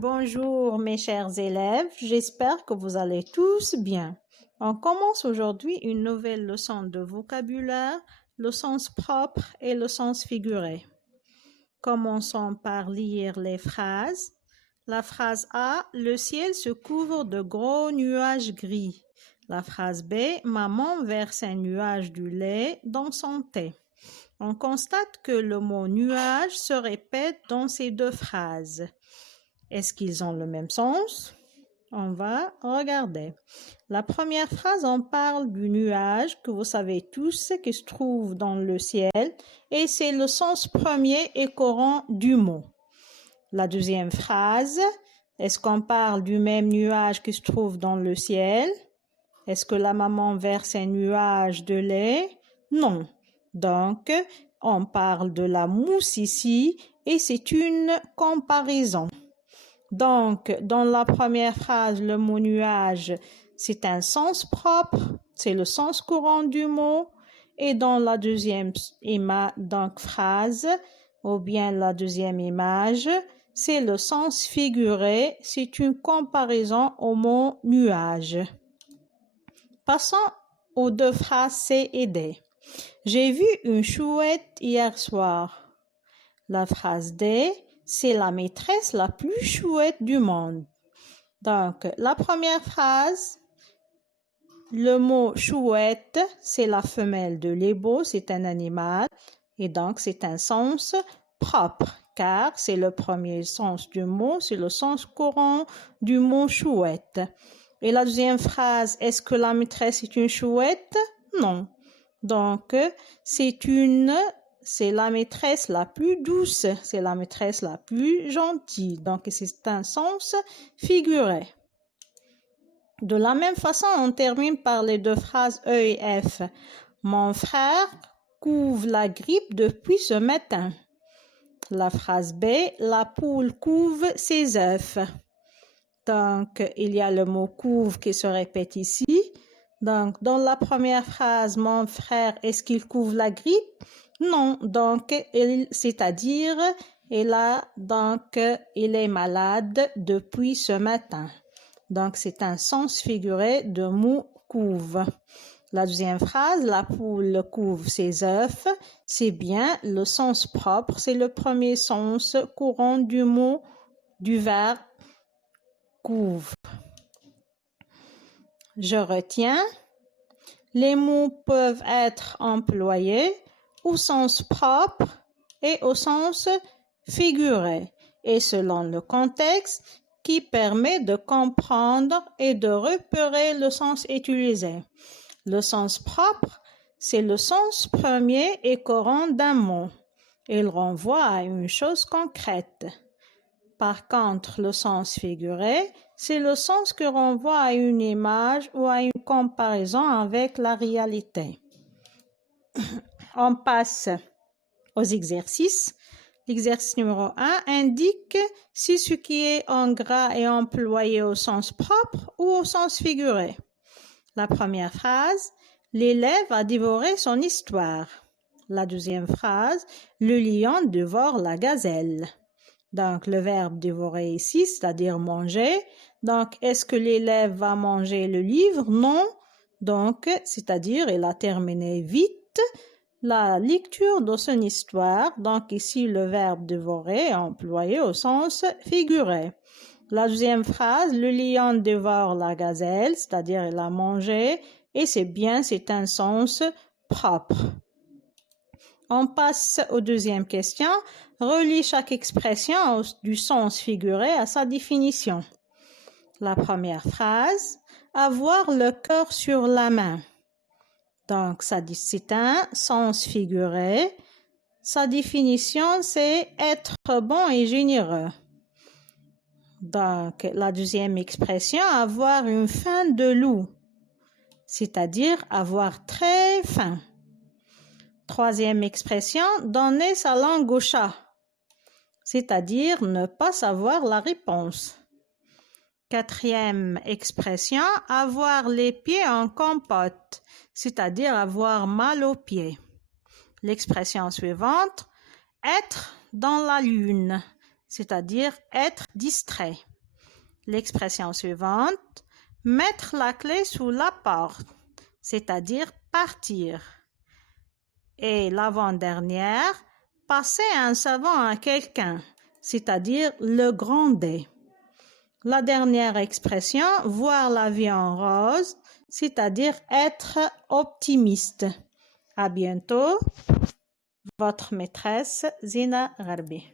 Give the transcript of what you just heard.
Bonjour mes chers élèves, j'espère que vous allez tous bien. On commence aujourd'hui une nouvelle leçon de vocabulaire, le sens propre et le sens figuré. Commençons par lire les phrases. La phrase A, le ciel se couvre de gros nuages gris. La phrase B, maman verse un nuage du lait dans son thé. On constate que le mot nuage se répète dans ces deux phrases. Est-ce qu'ils ont le même sens? On va regarder. La première phrase, on parle du nuage que vous savez tous qui se trouve dans le ciel et c'est le sens premier et courant du mot. La deuxième phrase, est-ce qu'on parle du même nuage qui se trouve dans le ciel? Est-ce que la maman verse un nuage de lait? Non. Donc, on parle de la mousse ici et c'est une comparaison. Donc, dans la première phrase, le mot nuage, c'est un sens propre, c'est le sens courant du mot. Et dans la deuxième phrase, ou bien la deuxième image, c'est le sens figuré, c'est une comparaison au mot nuage. Passons aux deux phrases C et D. J'ai vu une chouette hier soir. La phrase D, c'est la maîtresse la plus chouette du monde. Donc, la première phrase, le mot chouette, c'est la femelle de l'hébeau, c'est un animal. Et donc, c'est un sens propre, car c'est le premier sens du mot, c'est le sens courant du mot chouette. Et la deuxième phrase, est-ce que la maîtresse est une chouette? Non. Donc, c'est la maîtresse la plus douce, c'est la maîtresse la plus gentille. Donc, c'est un sens figuré. De la même façon, on termine par les deux phrases E et F. Mon frère couve la grippe depuis ce matin. La phrase B, la poule couve ses œufs. Donc, il y a le mot couve qui se répète ici. Donc, dans la première phrase, mon frère, est-ce qu'il couvre la grippe? Non, donc, c'est-à-dire, il est malade depuis ce matin. Donc, c'est un sens figuré de mot couve. La deuxième phrase, la poule couve ses œufs, c'est bien le sens propre, c'est le premier sens courant du mot, du verbe couve. Je retiens, les mots peuvent être employés au sens propre et au sens figuré, et selon le contexte qui permet de comprendre et de repérer le sens utilisé. Le sens propre, c'est le sens premier et courant d'un mot. Il renvoie à une chose concrète. Par contre, le sens figuré, c'est le sens qui renvoie à une image ou à une comparaison avec la réalité. On passe aux exercices. L'exercice numéro 1 indique si ce qui est en gras est employé au sens propre ou au sens figuré. La première phrase, l'élève a dévoré son histoire. La deuxième phrase, le lion dévore la gazelle. Donc, le verbe dévorer ici, c'est-à-dire manger. Donc, est-ce que l'élève va manger le livre? Non. Donc, c'est-à-dire, il a terminé vite la lecture de son histoire. Donc, ici, le verbe dévorer est employé au sens figuré. La deuxième phrase, le lion dévore la gazelle, c'est-à-dire, il a mangé. Et c'est bien, c'est un sens propre. On passe aux deuxième question. Relis chaque expression du sens figuré à sa définition. La première phrase, avoir le cœur sur la main. Donc, c'est un sens figuré. Sa définition, c'est être bon et généreux. Donc, la deuxième expression, avoir une faim de loup, c'est-à-dire avoir très faim. Troisième expression, donner sa langue au chat, c'est-à-dire ne pas savoir la réponse. Quatrième expression, avoir les pieds en compote, c'est-à-dire avoir mal aux pieds. L'expression suivante, être dans la lune, c'est-à-dire être distrait. L'expression suivante, mettre la clé sous la porte, c'est-à-dire partir. Et l'avant-dernière, passer un savon à quelqu'un, c'est-à-dire le gronder. La dernière expression, voir la vie en rose, c'est-à-dire être optimiste. À bientôt, votre maîtresse Zina Gharbi.